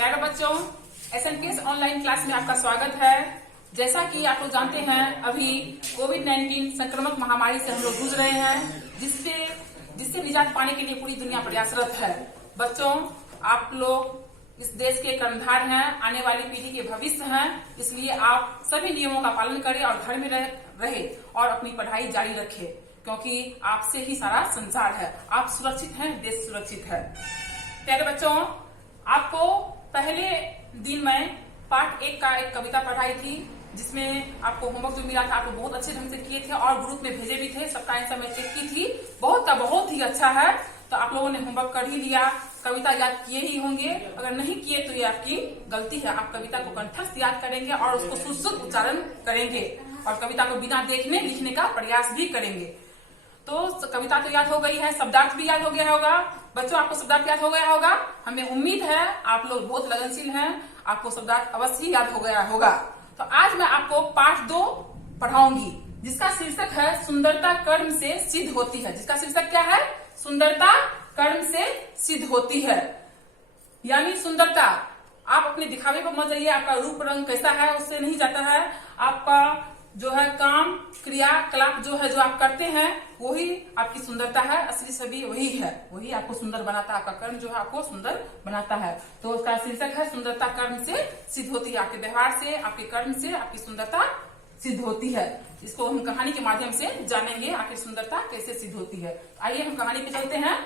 प्यारे बच्चों, एसएनकेएस online class में आपका स्वागत है। जैसा कि आप लोग जानते हैं, अभी कोविड-19 संक्रमक महामारी से हम लोग जूझ रहे हैं, जिससे निजात पाने के लिए पूरी दुनिया प्रयासरत है। बच्चों, आप लोग इस देश के कर्णधार हैं, आने वाली पीढ़ी के भविष्य हैं, इसलिए आप सभी नियमों का पालन करें और घर में रहे और अपनी पढ़ाई जारी रखें, क्योंकि आपसे ही सारा संसार है। आप सुरक्षित हैं, देश सुरक्षित है। प्यारे बच्चों, आपको पहले दिन मैं पार्ट 1 का एक कविता पढ़ाई थी, जिसमें आपको होमवर्क जो मिला था आप बहुत अच्छे ढंग से किए थे और ग्रुप में भेजे भी थे। सबका आंसर मैं चेक की थी, बहुत ही अच्छा है। तो आप लोगों ने होमवर्क कर ही लिया, कविता याद किए ही होंगे। अगर नहीं किए तो ये आपकी गलती है। आप कविता को कंठस्थ याद करेंगे और उसको शुद्ध उच्चारण करेंगे और कविता को बिना देखने लिखने का प्रयास भी करेंगे। तो कविता तो याद हो गई है, शब्दार्थ भी याद हो गया होगा। बच्चों, आपको शब्दार्थ याद हो गया होगा। हमें उम्मीद है आप लोग बहुत लगनशील हैं, आपको शब्दार्थ अवश्य ही याद हो गया होगा। तो आज मैं आपको पाठ 2 पढ़ाऊंगी, जिसका शीर्षक है सुंदरता कर्म से सिद्ध होती है। जिसका शीर्षक क्या है? सुंदरता कर्म से सिद्ध होती है। यानी सुंदरता, आप अपने दिखावे पर मत जाइए। आपका रूप रंग कैसा है उससे नहीं जाता है। आपका जो है काम क्रियाकलाप जो है, जो आप करते हैं, वही आपकी सुंदरता है। असली छवि वही है, वही आपको सुंदर बनाता है। आपका कर्म जो है आपको सुंदर बनाता है। तो उसका शीर्षक है सुंदरता कर्म से सिद्ध होती है। आपके व्यवहार से, आपके कर्म से आपकी सुंदरता सिद्ध होती है। इसको हम कहानी के माध्यम से जानेंगे, आखिर सुंदरता कैसे सिद्ध होती है। आइए हम कहानी पे चलते हैं।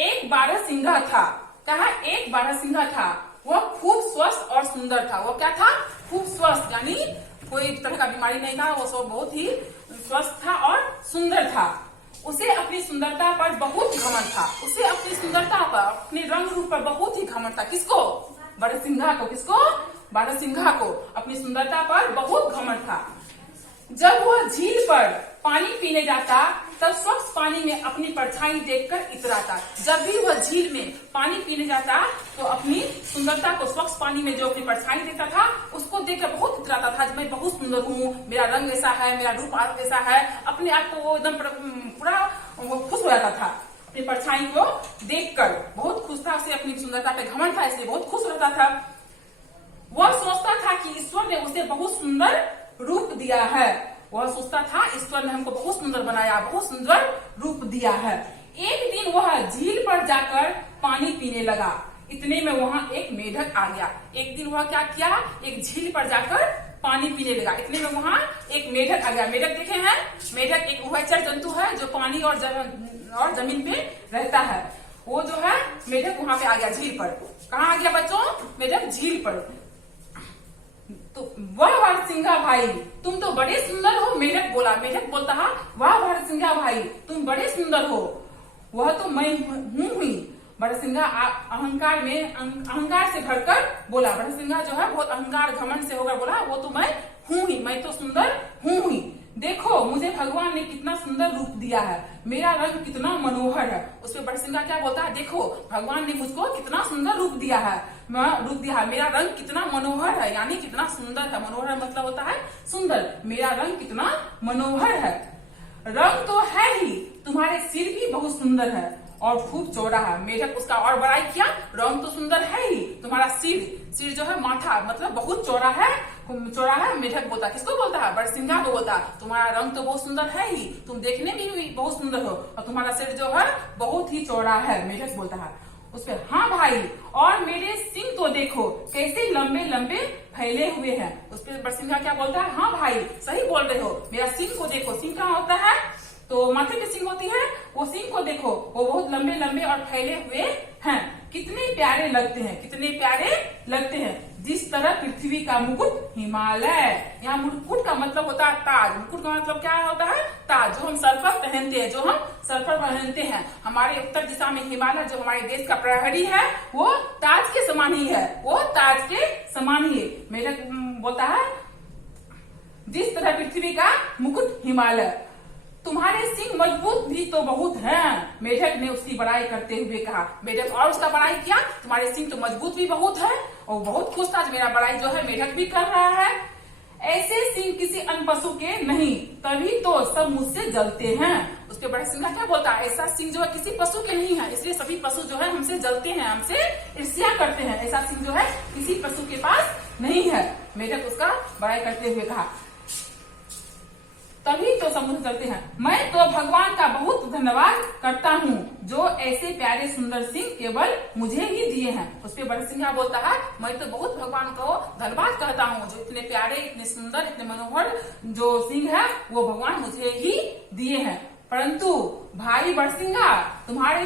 एक बारहसिंगा था। कहा एक बारहसिंगा था, वह खूब स्वस्थ और सुंदर था। वो क्या था? खूब स्वस्थ, यानी कोई तरह का बीमारी नहीं था। वो सब बहुत ही स्वस्थ था और सुंदर था। उसे अपनी सुंदरता पर बहुत घमंड था। उसे अपनी सुंदरता पर, अपने रंग रूप पर बहुत ही घमंड था। किसको? बारहसिंघा को। किसको? बारहसिंघा को अपनी सुंदरता पर बहुत घमंड था। जब वह झील पर पानी पीने जाता, तब स्वच्छ पानी में अपनी परछाई देखकर इतराता। जब भी वह झील में पानी पीने जाता, तो अपनी सुंदरता को, स्वच्छ पानी में जो अपनी परछाई देखता था, उसको देखकर बहुत इतराता था। मैं बहुत सुंदर हूँ, मेरा रंग ऐसा है, मेरा रूप ऐसा है। अपने आप को वो एकदम पूरा खुश हो जाता था। अपनी परछाई को देखकर बहुत खुश था। उसे अपनी सुंदरता पे घमंड था, इसलिए बहुत खुश रहता था। वह सोचता था कि ईश्वर ने उसे बहुत सुंदर रूप दिया है। वह सोचता था ईश्वर ने हमको बहुत सुंदर बनाया, बहुत सुंदर रूप दिया है। एक दिन वह झील पर जाकर पानी पीने लगा। इतने में वहां एक मेढक आ गया। एक दिन वह क्या किया? एक झील पर जाकर पानी पीने लगा। इतने में वहां एक मेढक आ गया। मेढक देखे हैं? मेढक एक उभयचर जंतु है जो पानी और जमीन पे रहता है। वो जो है मेढक वहां पे आ गया झील पर। कहाँ आ गया बच्चों? मेढक झील पर। तो वाह बारहसिंघा भाई, तुम तो बड़े सुंदर हो। मेढक बोला। मेढक बोलता है, वाह बारहसिंघा भाई, तुम बड़े सुंदर हो। वह तो मैं हूँ ही। बारहसिंघा अहंकार से भरकर बोला। बारहसिंघा जो है बहुत अहंकार घमंड से होकर बोला, वो तो मैं हूँ ही, मैं तो सुंदर हूँ ही। देखो मुझे भगवान ने कितना सुंदर रूप दिया है, मेरा रंग कितना मनोहर है। उस पर बारहसिंघा क्या बोलता है? देखो भगवान ने मुझको कितना सुंदर रूप दिया है, मेरा रंग कितना मनोहर है, यानी कितना सुंदर है। मनोहर मतलब होता है सुंदर। मेरा रंग कितना मनोहर है। रंग तो है ही, तुम्हारे सिर भी बहुत सुंदर है और खूब चौड़ा है। मेढक उसका और बड़ाई किया। रंग तो सुंदर है ही, तुम्हारा सिर जो है, माथा मतलब बहुत चौड़ा है। मेढक बोलता। किसको बोलता है? बारहसिंघा को बोलता। तुम्हारा रंग तो बहुत सुंदर है ही, तुम देखने में भी बहुत सुंदर हो और तुम्हारा सिर जो है बहुत ही चौड़ा है। मेढक बोलता है। उस पर, हाँ भाई, और मेरे सिंग तो देखो कैसे लंबे लंबे फैले हुए हैं। उस पर बारहसिंघा क्या बोलता है? हाँ भाई, सही बोल रहे हो, मेरा सिंग को देखो। सिंग कहाँ होता है? तो माथे पे सिंग होती है। वो सिंग को देखो, वो बहुत लंबे लंबे और फैले हुए हैं। कितने प्यारे लगते हैं, कितने प्यारे लगते हैं। जिस तरह पृथ्वी का मुकुट हिमालय। यहाँ मुकुट का मतलब होता है ताज। मुकुट का मतलब क्या होता है? ताज, जो हम सर पर पहनते हैं, जो हम सर पर पहनते हैं। हमारे उत्तर दिशा में हिमालय, जो हमारे देश का प्रहरी है, वो ताज के समान ही है। वो ताज के समान ही है। मेढक बोलता है, जिस तरह पृथ्वी का मुकुट हिमालय। तुम्हारे सिंग मजबूत भी तो बहुत हैं। मेढक ने उसकी बड़ाई करते हुए कहा। मेढक और उसका बड़ाई किया। तुम्हारे सिंग तो मजबूत भी बहुत है। और बहुत खुश था, मेरा बड़ाई जो है मेढक भी कर रहा है। ऐसे सिंह किसी अन्य पशु के नहीं, तभी तो सब मुझसे जलते हैं। उसके बड़सिंघा क्या बोलता है, ऐसा सिंह जो है किसी पशु के नहीं है, इसलिए सभी पशु जो है हमसे जलते हैं, हमसे ईर्ष्या करते हैं। ऐसा सिंह जो है किसी पशु के पास नहीं है। मेढक उसका बड़ाई करते हुए कहा, तभी तो सब मुझसे जलते हैं। मैं तो भगवान का बहुत धन्यवाद करता हूँ जो ऐसे प्यारे सुंदर सिंह केवल मुझे ही दिए हैं। उस पर बड़सिंघा बोलता है, मैं तो बहुत भगवान को धन्यवाद करता हूँ जो इतने प्यारे, इतने सुंदर, इतने मनोहर जो सिंह है वो भगवान मुझे ही दिए हैं। परंतु भाई बड़सिंघा, तुम्हारे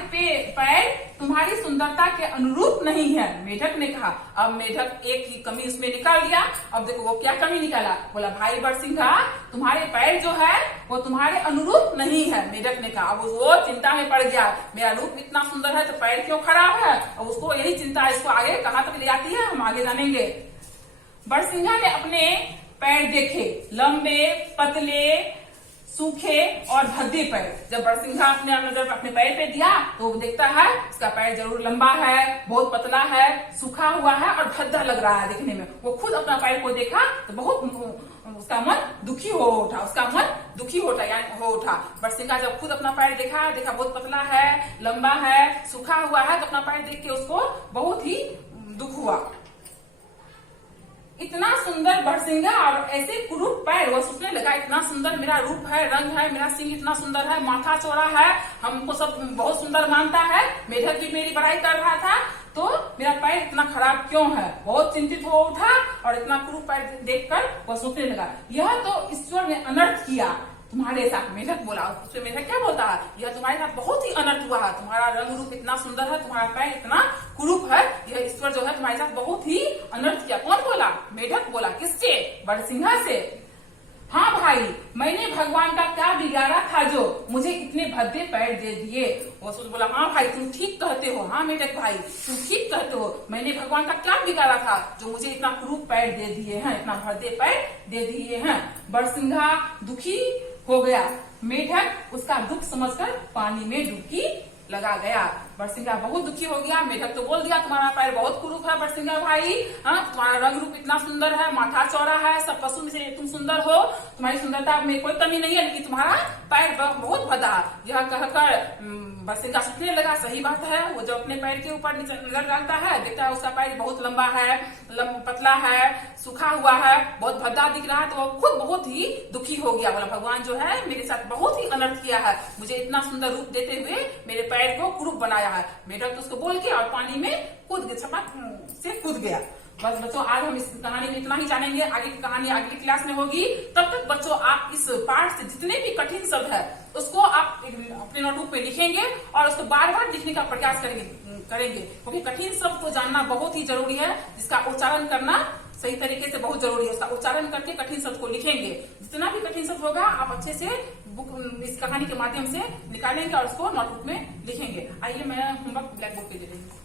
पैर तुम्हारी सुंदरता के अनुरूप नहीं है। मेढक ने कहा। अब मेढक एक ही कमी उसमें निकाल दिया। अब देखो वो क्या कमी निकाला, बोला भाई बड़सिंघा, तुम्हारे पैर जो है वो तुम्हारे अनुरूप नहीं है। मेढक ने कहा। अब वो चिंता में पड़ गया, मेरा रूप इतना सुंदर है तो पैर क्यों खराब है। अब उसको यही चिंता, इसको आगे कहाँ तक ले जाती है हम आगे जानेंगे। बड़सिंघा ने अपने पैर देखे, लंबे, पतले, सूखे और भद्दे पैर। जब बड़सिंघा अपने नजर अपने पैर पे दिया तो वो देखता है इसका पैर जरूर लंबा है, बहुत पतला है, सूखा हुआ है और भद्दा लग रहा है देखने में। वो खुद अपना पैर को देखा तो बहुत उसका मन दुखी हो उठा। बड़सिंघा जब खुद अपना पैर देखा बहुत पतला है, लंबा है, सूखा हुआ है, तो अपना पैर देख के उसको बहुत ही दुख हुआ। इतना सुंदर बड़सिंघा और ऐसे कुरूप पैर, वो सोचने लगा इतना सुंदर मेरा रूप है, रंग है, मेरा सिंह इतना सुंदर है, माथा चौड़ा है, हमको सब बहुत सुंदर मानता है। मेढक भी मेरी बड़ाई कर रहा था, तो मेरा पैर इतना खराब क्यों है। बहुत चिंतित हो उठा और इतना कुरूप पैर देखकर वह सोचने लगा, यह तो ईश्वर ने अनर्थ किया तुम्हारे साथ। मेढक बोला। उससे मेढक क्या बोलता है, यह तुम्हारे साथ बहुत ही अनर्थ हुआ है, तुम्हारा रंग रूप इतना सुंदर है, तुम्हारा पैर इतना कुरूप है, यह ईश्वर जो है तुम्हारे साथ बहुत ही अनर्थ किया। कौन बोला, मेढक बोला। किससे, बड़सिंघा से। हाँ भाई, मैंने भगवान का क्या बिगाड़ा था जो मुझे इतने भद्दे पैर दे दिए। वो सोच बोला, हाँ भाई तुम ठीक कहते हो, हाँ मेढक भाई तुम ठीक कहते हो, मैंने भगवान का क्या बिगाड़ा था जो मुझे इतना कुरूप पैर दे दिए हैं, इतना भद्दे पैर दे दिए हैं। बड़सिंघा दुखी हो गया। मेढक उसका दुख समझकर पानी में डुबकी लगा गया। बड़सिंघा बहुत दुखी हो गया। मेढक तो बोल दिया तुम्हारा पैर बहुत कुरूप है बड़सिंघा भाई, हाँ तुम्हारा रंग रूप इतना सुंदर है, माथा चौड़ा है, सब पशु में से तुम सुंदर हो, तुम्हारी सुंदरता में कोई कमी नहीं है, लेकिन तुम्हारा पैर बहुत भद्दा। यह कहकर बड़सिंघा सोचने लगा सही बात है। वो जब अपने पैर के ऊपर नजर डालता है, देखता है उसका पैर बहुत लंबा है, पतला है, सूखा हुआ है, बहुत भद्दा दिख रहा है, तो वो खुद बहुत ही दुखी हो गया। बोला भगवान जो है मेरे साथ बहुत ही अनर्थ किया है, मुझे इतना सुंदर रूप देते हुए मेरे पैर को कुरूप बनाया है। मेढक तो उसको बोल के और पानी में कूद गया। बस बच्चों, आज हम इस कहानी में इतना ही जानेंगे। आगे की कहानी अगली क्लास में होगी। तब तक बच्चों आप इस पाठ से जितने भी कठिन शब्द है उसको आप अपने नोटबुक पे लिखेंगे और उसको बार बार लिखने का प्रयास करेंगे, क्योंकि कठिन शब्द को जानना बहुत ही जरूरी है, जिसका उच्चारण करना सही तरीके से बहुत जरूरी है। उसका उच्चारण करके कठिन शब्द को लिखेंगे। जितना भी कठिन शब्द होगा आप अच्छे से इस कहानी के माध्यम से निकालेंगे और उसको नोटबुक में लिखेंगे। आइए मैं होमवर्क ब्लैक बोर्ड पे दे रही हूँ।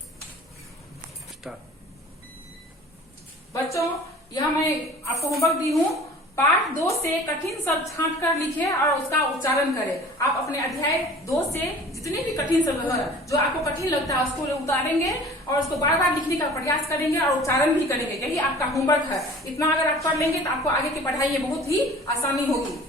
बच्चों, यह मैं आपको होमवर्क दी हूँ। पाठ 2 से कठिन शब्द छांट कर लिखे और उसका उच्चारण करें। आप अपने अध्याय 2 से जितने भी कठिन शब्द है जो आपको कठिन लगता है उसको उतारेंगे और उसको बार बार लिखने का प्रयास करेंगे और उच्चारण भी करेंगे। यही आपका होमवर्क है। इतना अगर आप कर लेंगे तो आपको आगे की पढ़ाई में बहुत ही आसानी होगी।